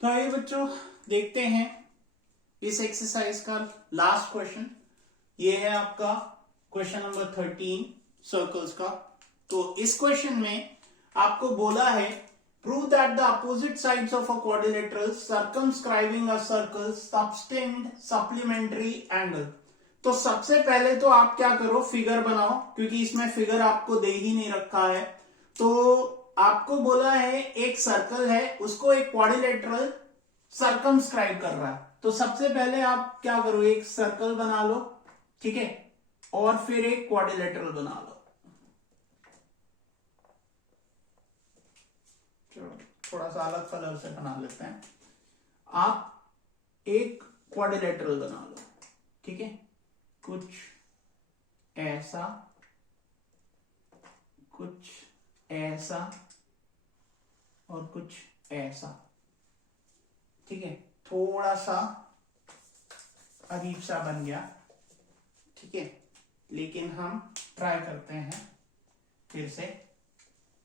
तो आइए बच्चों देखते हैं इस एक्सरसाइज का लास्ट क्वेश्चन। ये है आपका क्वेश्चन नंबर 13 सर्कल्स का। तो इस क्वेश्चन में आपको बोला है prove that the opposite sides of a quadrilateral circumscribing a circle subtend supplementary angle. तो सबसे पहले तो आप क्या करो, फिगर बनाओ, क्योंकि इसमें फिगर आपको दे ही नहीं रखा है। तो आपको बोला है एक सर्कल है, उसको एक क्वाड्रिलेटरल सर्कमस्क्राइब कर रहा है। तो सबसे पहले आप क्या करो, एक सर्कल बना लो, ठीक है, और फिर एक क्वाड्रिलेटरल बना लो। चलो थोड़ा सा अलग कलर से बना लेते हैं। आप एक क्वाड्रिलेटरल बना लो, ठीक है, कुछ ऐसा, कुछ ऐसा और कुछ ऐसा, ठीक है। थोड़ा सा अजीब सा बन गया, ठीक है, लेकिन हम ट्राई करते हैं फिर से।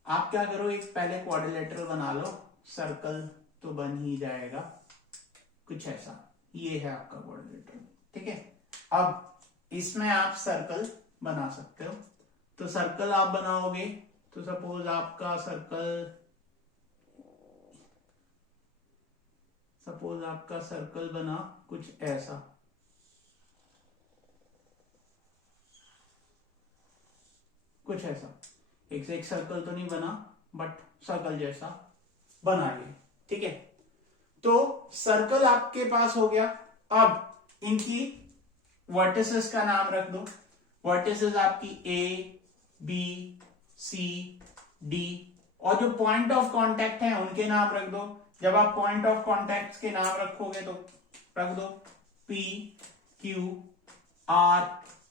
आप क्या करो, एक पहले क्वाड्रिलेटरल बना लो, सर्कल तो बन ही जाएगा, कुछ ऐसा। ये है आपका क्वाड्रिलेटरल, ठीक है। अब इसमें आप सर्कल बना सकते हो। तो सर्कल आप बनाओगे तो सपोज आपका सर्कल बना कुछ ऐसा, कुछ ऐसा। एक सर्कल तो नहीं बना, बट सर्कल जैसा बना ये, ठीक है। तो सर्कल आपके पास हो गया। अब इनकी वर्टिसेस का नाम रख दो। वर्टिसेस आपकी ए, बी, सी, डी, और जो पॉइंट ऑफ कांटेक्ट है उनके नाम रख दो। जब आप पॉइंट ऑफ कांटेक्ट के नाम रखोगे तो रख दो पी, क्यू, आर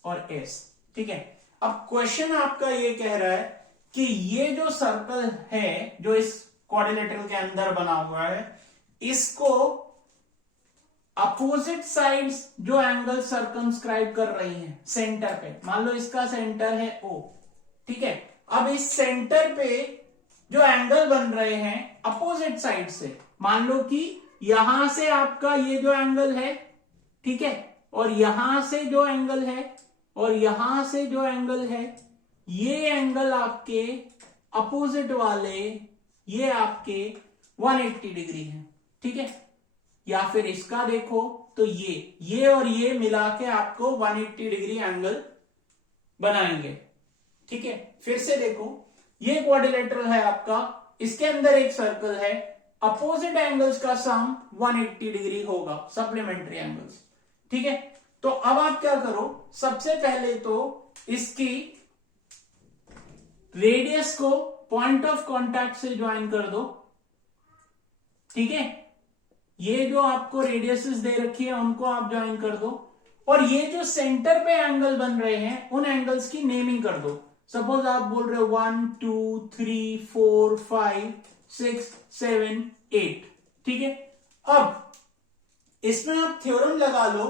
और एस, ठीक है। अब क्वेश्चन आपका ये कह रहा है कि ये जो सर्कल है जो इस क्वाड्रिलेटरल के अंदर बना हुआ है, इसको अपोजिट साइड्स जो एंगल सर्कमस्क्राइब कर रही हैं सेंटर पे, मान लो इसका सेंटर है O, ठीक है। अब इस सेंटर पे जो एंगल बन रहे हैं अपोजिट साइड से, मान लो कि यहां से आपका ये जो एंगल है, ठीक है, और यहां से जो एंगल है और यहां से जो एंगल है, ये एंगल आपके अपोजिट वाले ये आपके 180 डिग्री है, ठीक है। या फिर इसका देखो तो ये और ये मिला के आपको 180 डिग्री एंगल बनाएंगे, ठीक है। फिर से देखो, ये क्वाड्रिलेटरल है आपका, इसके अंदर एक सर्कल है, अपोजिट एंगल्स का सम 180 डिग्री होगा, सप्लीमेंट्री एंगल्स, ठीक है। तो अब आप क्या करो, सबसे पहले तो इसकी रेडियस को पॉइंट ऑफ कांटेक्ट से ज्वाइन कर दो, ठीक है। ये जो आपको रेडियसेस दे रखी है उनको आप ज्वाइन कर दो, और ये जो सेंटर पे एंगल बन रहे हैं उन एंगल्स की नेमिंग कर दो। सपोज आप बोल रहे हो 1 2 3 4 5 6 7 8, ठीक है। अब इसमें आप थ्योरम लगा लो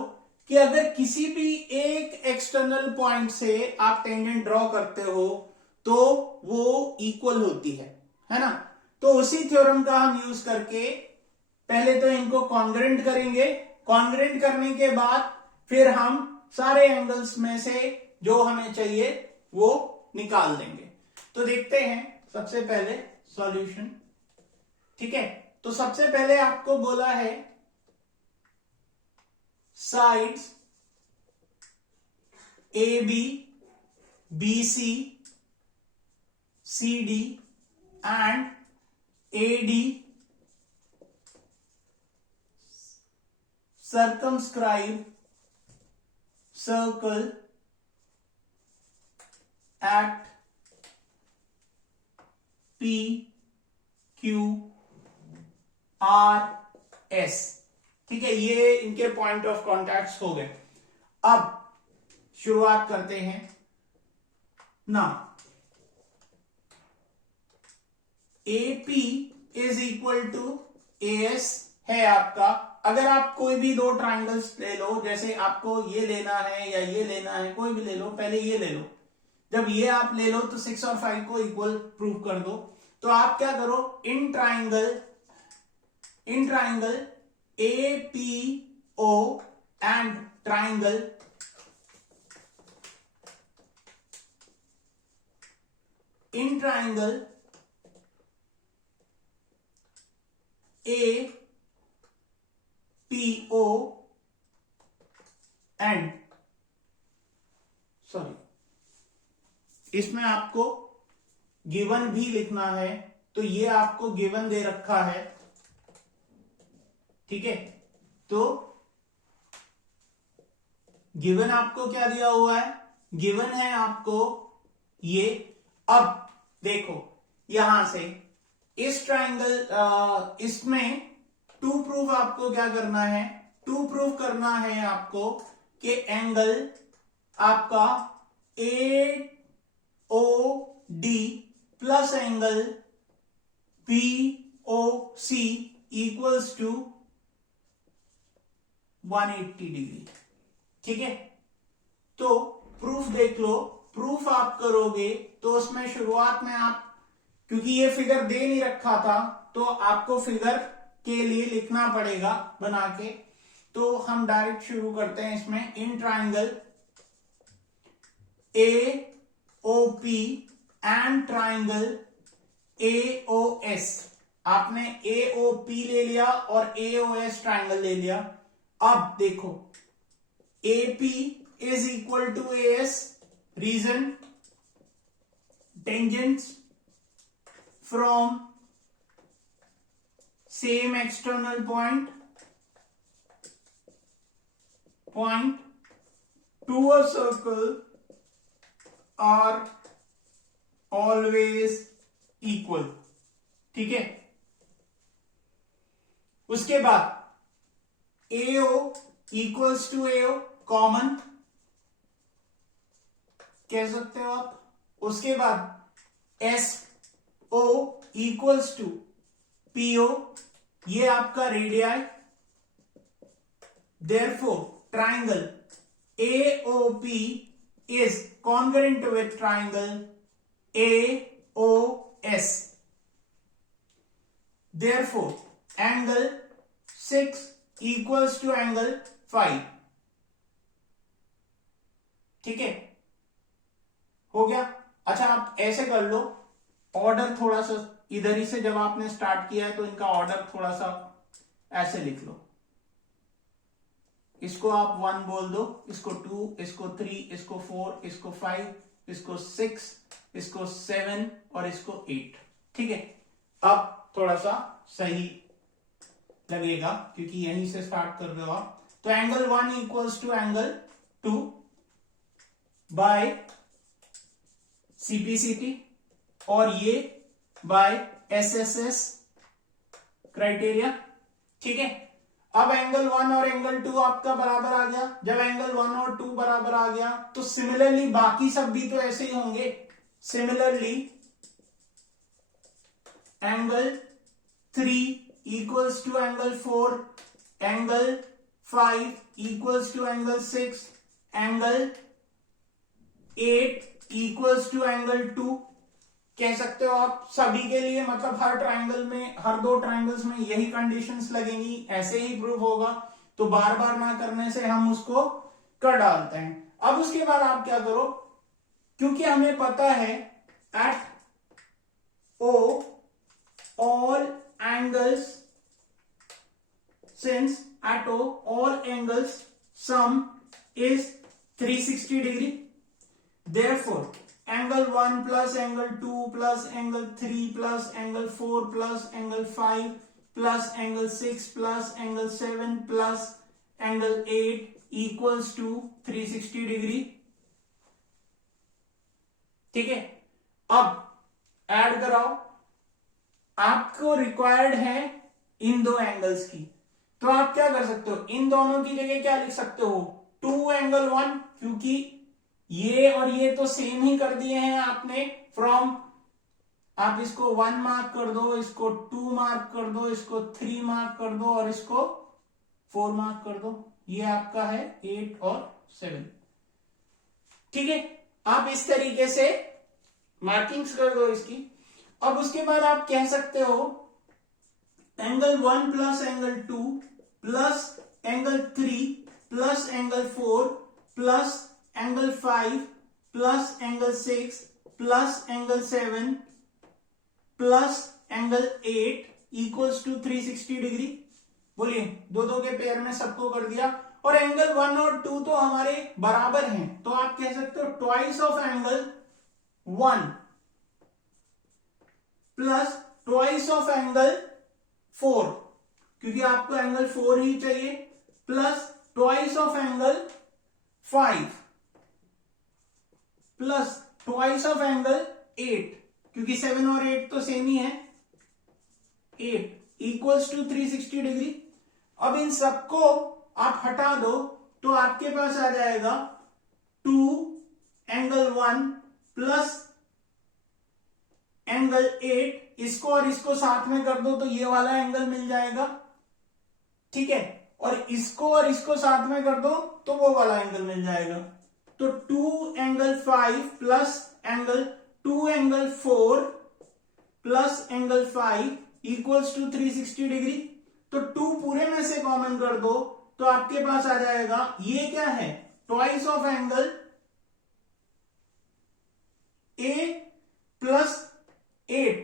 कि अगर किसी भी एक एक्सटर्नल पॉइंट से आप टेंजेंट ड्रॉ करते हो तो वो इक्वल होती है ना। तो उसी थ्योरम का हम यूज करके पहले तो इनको कॉन्ग्रेंट करेंगे, कॉन्ग्रेंट करने के बाद फिर हम सारे एंगल्स में से जो हमें चाहिए वो निकाल देंगे। तो देखते हैं सबसे पहले सॉल्यूशन, ठीक है। तो सबसे पहले आपको बोला है sides A B C C D and A D circumscribe circle at P, Q, R, S, ठीक है। ये इनके पॉइंट ऑफ कॉन्टैक्ट हो गए। अब शुरुआत करते हैं ना। AP is equal to AS है आपका। अगर आप कोई भी दो ट्राइंगल्स ले लो, जैसे आपको ये लेना है या ये लेना है, कोई भी ले लो, पहले ये ले लो। जब ये आप ले लो तो 6 और 5 को इक्वल प्रूव कर दो। तो आप क्या करो, in triangle in triangle APO and triangle in triangle APO and इसमें आपको गिवन भी लिखना है, तो ये आपको गिवन दे रखा है, ठीक है। तो गिवन आपको क्या दिया हुआ है, गिवन है आपको ये। अब देखो यहां से इस ट्राइंगल इसमें टू प्रूफ आपको क्या करना है, टू प्रूफ करना है आपको कि एंगल आपका AOD plus angle BOC equals to 180 degree, ठीक है। तो प्रूफ देख लो, प्रूफ आप करोगे तो उसमें शुरुआत में आप, क्योंकि ये फिगर दे नहीं रखा था तो आपको फिगर के लिए लिखना पड़ेगा बना के, तो हम डायरेक्ट शुरू करते हैं इसमें। In triangle AOP and triangle AOS, आपने AOP ले लिया और AOS ट्राइंगल ले लिया। अब देखो AP is equal to AS, reason tangents from same external point to a circle are always equal, ठीक है। उसके बाद AO equals to AO common कह सकते हो आप। उसके बाद SO इक्वल्स टू PO, ये आपका radii. Therefore triangle AOP is congruent with triangle AOS. Therefore, angle 6 equals to angle 5, ठीक है, हो गया। अच्छा आप ऐसे कर लो, ऑर्डर थोड़ा सा इधर ही से, जब आपने स्टार्ट किया है तो इनका ऑर्डर थोड़ा सा ऐसे लिख लो। इसको आप 1 बोल दो, इसको 2, इसको 3, इसको 4, इसको 5, इसको 6, इसको 7 और इसको 8, ठीक है। अब थोड़ा सा सही लगेगा क्योंकि यहीं से स्टार्ट कर रहे हो आप। तो angle 1 equals to angle 2 by CPCT और ये बाय SSS क्राइटेरिया, ठीक है। अब एंगल 1 और एंगल 2 आपका बराबर आ गया। जब एंगल 1 और 2 बराबर आ गया तो सिमिलरली बाकी सब भी तो ऐसे ही होंगे। Similarly angle 3 equals to angle 4, angle 5 equals to angle 6, angle 8 equals to angle 2 कह सकते हो आप सभी के लिए। मतलब हर ट्राइंगल में, हर दो ट्राइंगल्स में यही कंडीशंस लगेंगी, ऐसे ही प्रूव होगा। तो बार बार ना करने से हम उसको कर डालते हैं। अब उसके बाद आप क्या करो, क्योंकि हमें पता है eight O all angles, since at O all angles sum is 360 degree, therefore angle 1 plus angle 2 plus angle 3 plus angle 4 plus angle 5 plus angle 6 plus angle 7 plus angle 8 equals to 360 degree, ठीक है। अब add कराओ, आपको required है इन दो angles की, तो आप क्या कर सकते हो, इन दोनों की जगह क्या लिख सकते हो, 2 एंगल 1, क्योंकि ये और ये तो सेम ही कर दिए हैं आपने। फ्रॉम आप इसको 1 मार्क कर दो, इसको 2 मार्क कर दो, इसको 3 मार्क कर दो और इसको 4 मार्क कर दो। ये आपका है 8 और 7, ठीक है। आप इस तरीके से मार्किंग्स कर दो इसकी। अब उसके बाद आप कह सकते हो angle 1 plus angle 2 plus angle 3 plus angle 4 plus angle 5 plus angle 6 plus angle 7 plus angle 8 equals to 360 degree. बोलिए, दो दो के पेयर में सबको कर दिया। और एंगल 1 और 2 तो हमारे बराबर हैं, तो आप कह सकते हो twice of angle 1 plus twice of angle 4, क्योंकि आपको एंगल 4 ही चाहिए, plus twice of angle 5 plus twice of angle 8, क्योंकि 7 और 8 तो सेम ही है, 8 इक्वल्स टू 360 डिग्री। अब इन सबको आप हटा दो तो आपके पास आ जाएगा 2 एंगल 1 प्लस एंगल 8, इसको और इसको साथ में कर दो तो ये वाला एंगल मिल जाएगा, ठीक है, और इसको और इसको साथ में कर दो तो वो वाला एंगल मिल जाएगा। तो 2 angle 5 plus angle 2 angle 4 plus angle 5 equals to 360 degree. तो 2 पूरे में से कॉमन कर दो तो आपके पास आ जाएगा, ये क्या है, twice of angle A plus 8।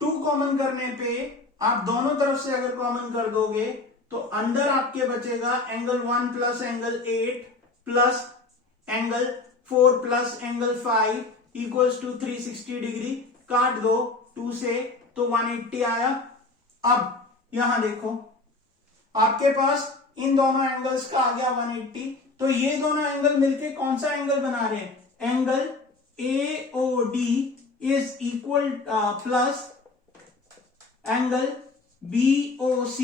2 common करने पे आप दोनों तरफ से अगर कॉमन कर दोगे तो अंदर आपके बचेगा angle 1 plus angle 8 plus angle 4 plus angle 5 equals to 360 degree. काट दो 2 से तो 180 आया। अब यहां देखो, आपके पास इन दोनों एंगल्स का आ गया 180, तो ये दोनों एंगल मिलके कौन सा एंगल बना रहे हैं, angle AOD is equal plus angle BOC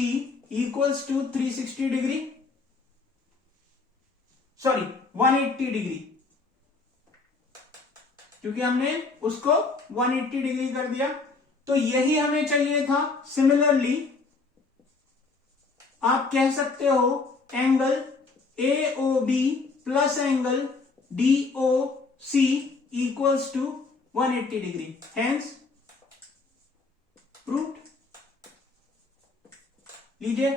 equals to 360 degree, sorry 180 degree, क्योंकि हमने उसको 180 डिग्री कर दिया। तो यही हमें चाहिए था। सिमिलरली आप कह सकते हो angle AOB plus angle DOC equals to 180 degree, hence proved. लीजिए,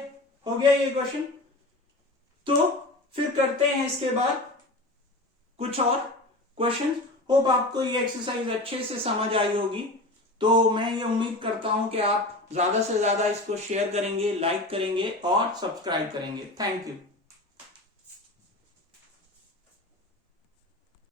हो गया ये क्वेश्चन। तो फिर करते हैं इसके बाद कुछ और क्वेश्चन। होप आपको ये एक्सरसाइज अच्छे से समझ आई होगी। तो मैं ये उम्मीद करता हूं कि आप ज्यादा से ज्यादा इसको शेयर करेंगे, लाइक करेंगे और सब्सक्राइब करेंगे। Thank you.